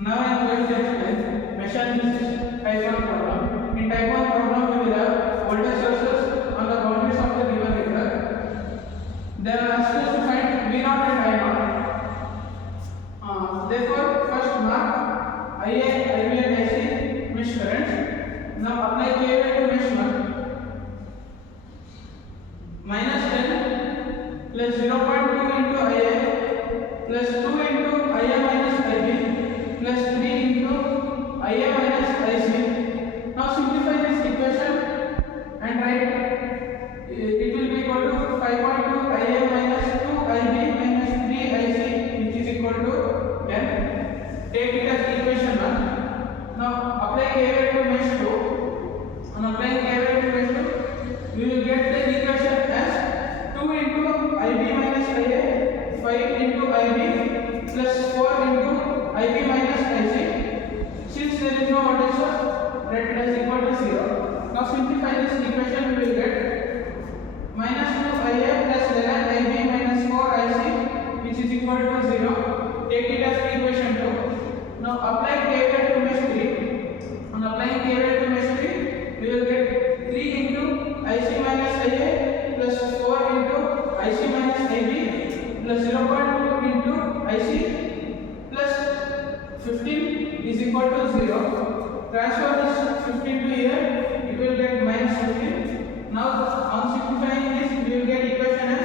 Now I am going to explain mesh analysis type 1 problem. In type 1 problem, we will have voltage sources on the boundaries of the given vector. Then asked us to find V0 and I0. Therefore, first mark IA, IB and IC mesh currents. Now apply KVL to mesh 1. Minus 10 plus 0.2 into IA plus 2 into IA minus IB plus 3 into IA minus IC. Now simplify this equation and write it will be equal to 5.2 IA minus 2 IB minus 3 IC, which is equal to 10. Take it as equation 1. Now apply KVL to mesh 2. On applying KVL to mesh 2, we will get the equation as 2 into IB minus IA, 5 into IB plus 4 into IB minus IC. Since there is no voltage source, write it as equal to 0. Now simplify this equation, we will get minus 2 IA plus 11 IB minus 4 IC, which is equal to 0. Take it as equation 2. Now apply KVL to mesh 3. On applying KVL to mesh 3, we will get 3 into IC minus IA plus 4 into IC minus IB plus 0.2 into IC plus 15 is equal to 0. Transfer this 15 to here, it will get minus 15. Now on simplifying this, we will get equation as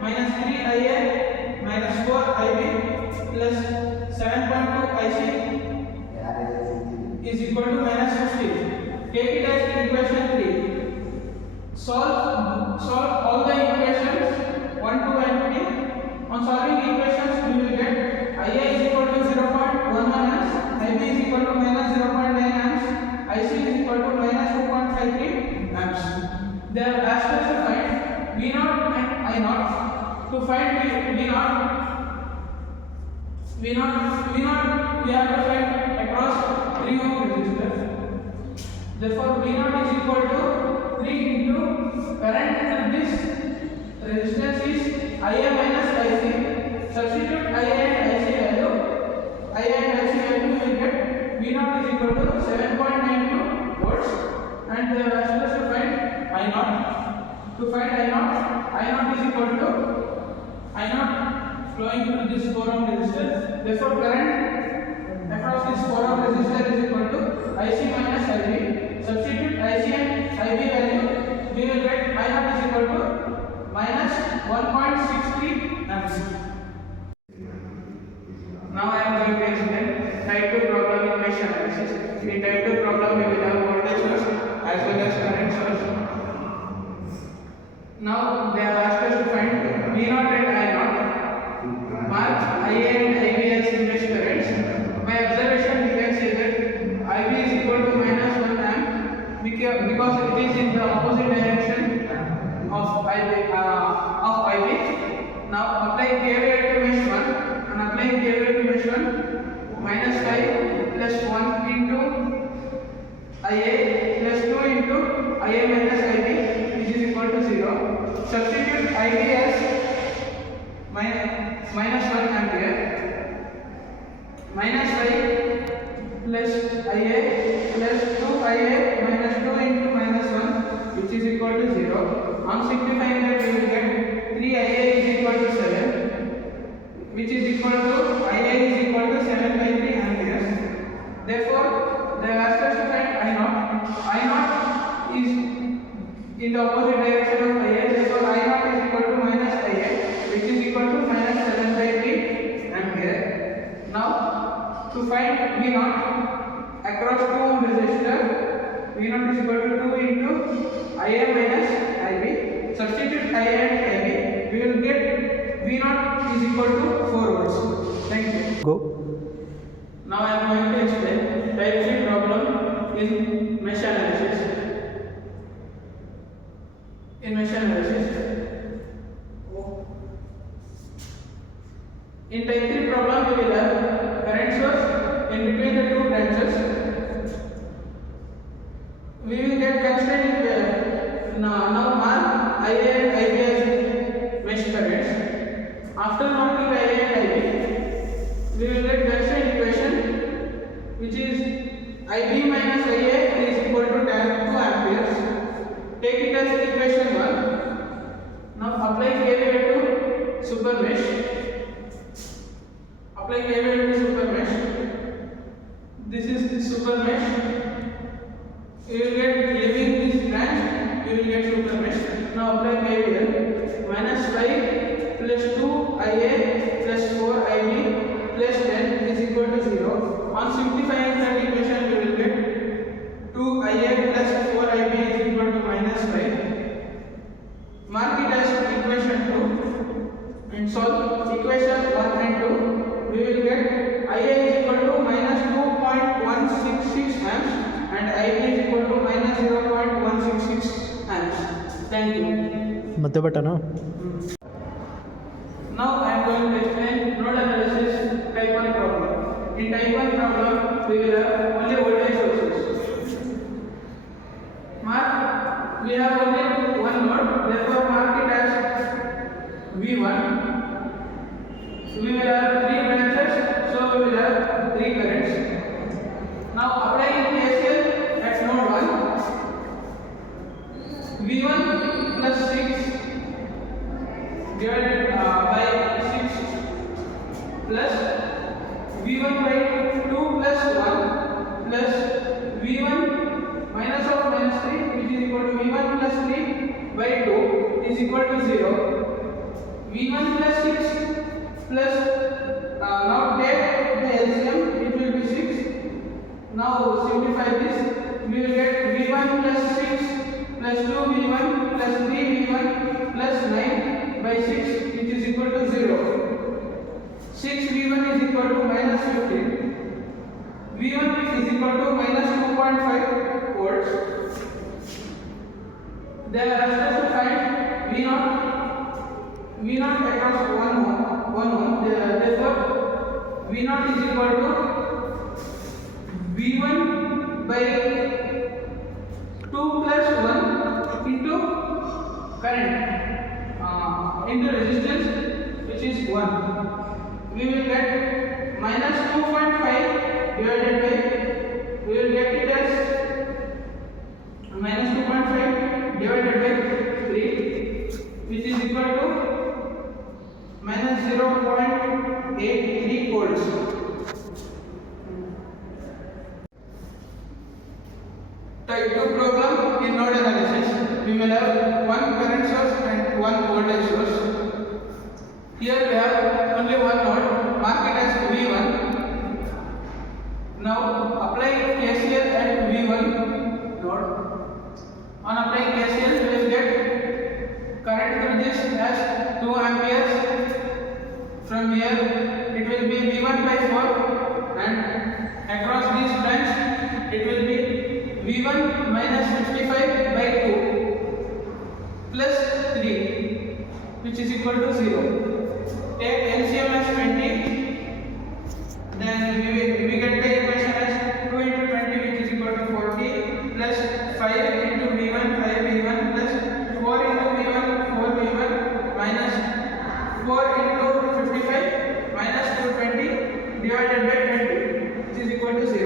minus 3 IA minus 4 IB plus 7.2 IC is equal to minus 15. Take it as equation 3. Solve all the equations 1, 2 and 3. On solving equations, we will get IA is equal to 0.11 amps, IB is equal to minus 0.9 amps, IC is equal to minus 2.53 amps. They are asked us to find V0 and I0. To find V0 we have to find across 3 ohm resistor. Therefore, V0 is equal to 3 into current through this resistance is IA minus IC. Substitute IA and IC value. IA and IC value will get V0 is equal to 7.92 volts, and they have asked us to find I0. To find I0 is equal to I0 flowing through this 4 ohm resistor. Therefore, current across this 4 ohm resistor is equal to IC minus IB. Substitute IC and IB value, we will get I0 is equal to minus 1.63 amps. Now I am going to explain type 2 problem in mesh analysis. In type 2 problem, we will have voltage source as well as current source. Now they have asked us to find V0 and I0. Mark IA and IB as mesh currents. By observation, we can say that IB is equal to minus 1 amp because it is in the opposite direction of IB. Now apply KVL to mesh 1. And applying KVL to mesh 1, minus 5 plus 1 into IA plus 2 into IA minus IB, which is equal to 0. Substitute IB as minus 1 ampere. Minus 5 plus IA plus 2 IA minus 2 into minus 1, which is equal to 0. On simplifying that, we will get 3 IA is equal to 7, which is equal to IA is equal to 7 by 3 amperes. Therefore, they asked us to find I0. I0 is in the opposite direction of IA. Therefore, I0 is equal to minus IA, which is equal to minus 7 by 3 ampere. Now, to find V0 across 2 ohm resistor, V0 is equal to 2 into IA minus IB. Substitute IA and IB, we will get V0 is equal to 4 volts. Thank you. Go. Now I am going to explain type 3 problem in mesh analysis. In type 3 problem, we will have current source in between the 2 branches. We will get constraint equation. Now mark IA and IB as mesh currents. After marking IA and IB, we will get constraint equation IB minus IA is equal to 2 amperes. Take it as equation 1. Now apply KVL to super mesh. Apply KVL to super mesh. This is the super mesh. You will get, leaving this branch, you will get super mesh. Now apply KVL. Minus 5 plus 2IA plus 4IB plus 10 is equal to 0. On simplifying that equation, you will get 2IA plus 4IB is equal to minus 5. Mark it as equation 2 and solve equation 1 and 2. We will get IA is equal to minus 2.166 amps and IB is equal to minus 0.166 amps. Thank you. Madhya ಬಟನಾ? Now I am going to explain node analysis type 1 problem. In type 1 problem, we will have only voltage sources. Mark, we have only one node, therefore mark it as V1. We will have 3 branches, so we will have 3 currents. Now applying KCL at node 1, V1 plus 6 divided by 6 plus V1 by 2 plus 1 plus V1 minus of minus 3 which is equal to V1 plus 3 by 2 is equal to 0. V1 plus 6 plus now take the LCM, it will be 6. Now simplify this, we will get V1 plus 6 plus 2V1 plus 3V1 plus 9 by 6 which is equal to 0. 6V1 is equal to minus 15. V1 is equal to minus 2.5 volts. They are asked us to find V0 across 1 ohm. Therefore, V0 is equal to V1 by 2 plus 1 into current into resistance which is 1. We will get minus 2.5 divided by, we will get it as minus 2.5 divided by 3 which is equal to minus 0.83 volts. Type 2 problem in node analysis. We will have one current source and one voltage source. Here we have only one node. Mark it as V1. Now apply KCL at V1 node. On applying KCL, we will get current through this as 2 amperes. From here, it will be V1 by 4, and across this branch, it will be V1 minus 55 by 2 plus 3 which is equal to 0. Take LCM as 20, then we get the equation as 2 into 20 which is equal to 40 plus 5 into V1 5V1 plus 4 into V1 4V1 minus 4 into 55 minus 220 divided by 20 which is equal to 0.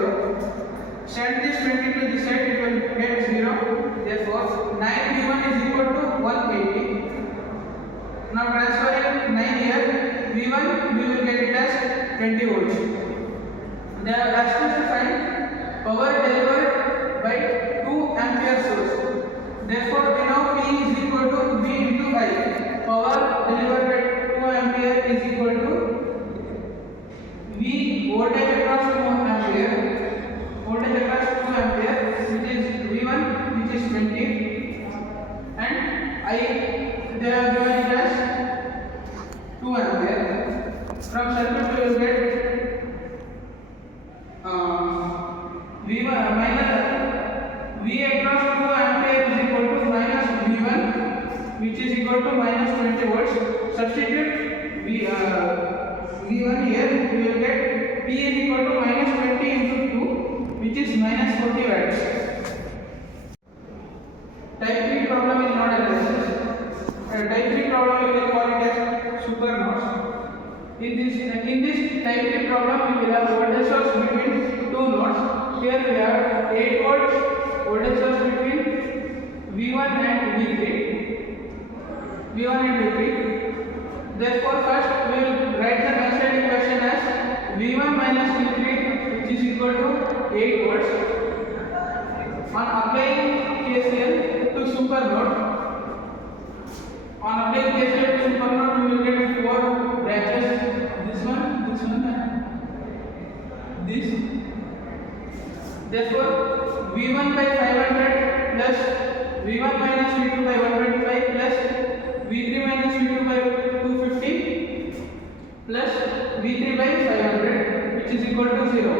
Send this 20 to this side, it will get 0. Therefore, 9V1 is equal to 180. Now transferring 9 here, V1 we will get it as 20 volts. They are asked us to find power delivered by 2 ampere source. Therefore, we know P is equal to V into I. Power delivered by 2 ampere is equal to V voltage across 2 ampere. Voltage across 2 ampere which is V1 which is 20 and I they are given it as 2 ampere. From circuit we will get V1 minus V across 2 ampere is equal to minus V1 which is equal to minus 20 volts. Substitute V1 here, we will get P is equal to minus 20 into 2 which is minus 40 watts. Type 3 problem in node analysis. Type 3 problem we will call it as super nodes. In this type 3 problem we will have voltage source between two nodes. Here we have is equal to 8 volts. On applying KCL to super node, we will get 4 branches. This one, this. Therefore, V1 by 500 plus V1 minus V2 by 125 plus V3 minus V2 by 250 plus V3 by 500, which is equal to 0.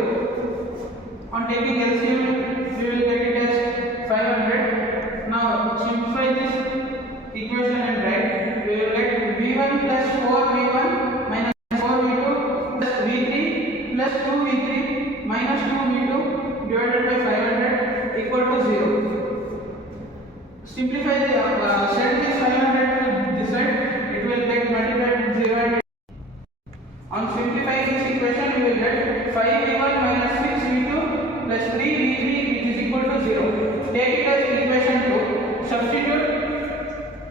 On taking LCM, we will get it as 500. Now simplify this equation and write. We will get V1 plus 4V1 minus 4V2 plus V3 plus 2V3 minus 2V2 divided by 500 equal to 0. Simplify the set this 500 to this side, it will get multiplied with 0 and on simplifying this equation we will get 5V1 minus 6V2 plus 3V3 which is equal to 0. Take it as equation 2. Substitute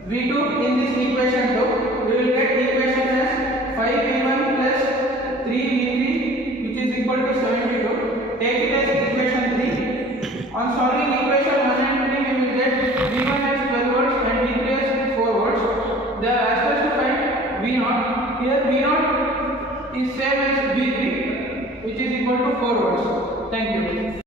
V2 in this equation 2. We will get equation as 5V1 plus 3V3 which is equal to 72. Take it as equation 3. On solving equation 1 and 3 we will get V1 as 12 volts and V3 as 4 volts. They are asked us to find V0. Here V0 is same as V3 which is equal to 4 volts. Thank you.